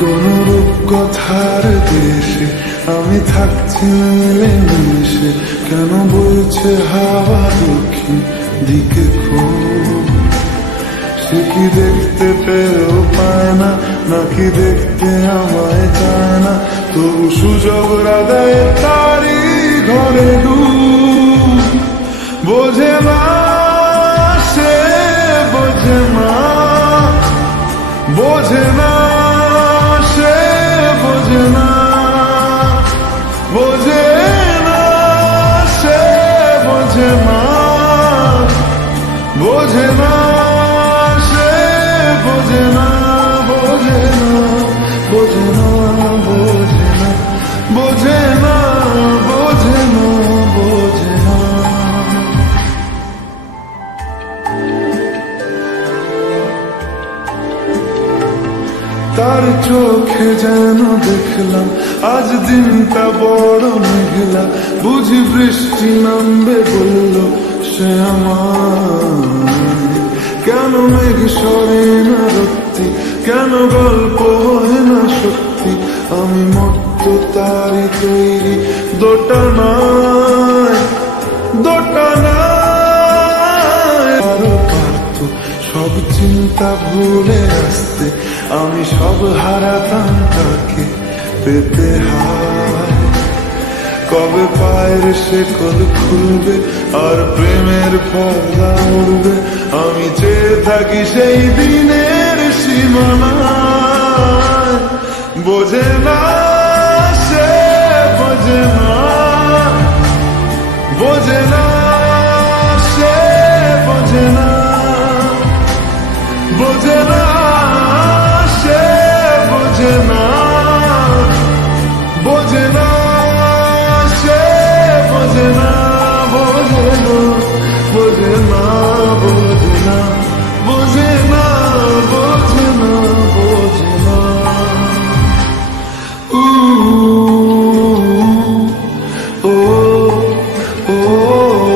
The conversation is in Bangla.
কোন রূপকথার দেশে আমি থাকছি মিলেমিশে, কেন বইছে হাওয়া দক্ষিণ দিকে খুব? সে কি দেখতে পেয়েও পায় না, নাকি দেখতে আমায় চায় না? তবু সুযোগ রাধায় তারি ঘরে ডুব। বোঝে না সে, বোঝে না, বোঝে না সে, বোঝে না, বোঝে না সে, বোঝে না, বোঝে না সে, বোঝে না, বোঝে না, বোঝে না, বোঝে না, বোঝে না, বোঝে না, বোঝে না। তার চোখে যেন দেখলাম আজ দিনটা বড় মেঘলা, বুঝি বৃষ্টি নামবে বলল সে আমার। কেন মেঘ সরে না রক্তি, কেন গল্প হয় না সত্যি? আমি মত্ত তারি তৈরি দোটানায়, দোটানায়। আরো পারত সব চিন্তা ভুলে আসতে, আমি সব হারাতাম তাকে পেতে হায়। কবে পায়ের শেকল খুলবে আর প্রেমের পর্দা উড়বে? আমি চেয়ে থাকি সেই দিনের সীমানায়। বোঝে না সে, বোঝে না, বোঝে না সে, বোঝে না, বোঝে না সে, বোঝে না, বোঝে না সে, বোঝে না, বোঝে না, বোঝে না, বোঝে না, বোঝে না, বোঝে না, বোঝে না। ও ও ও ও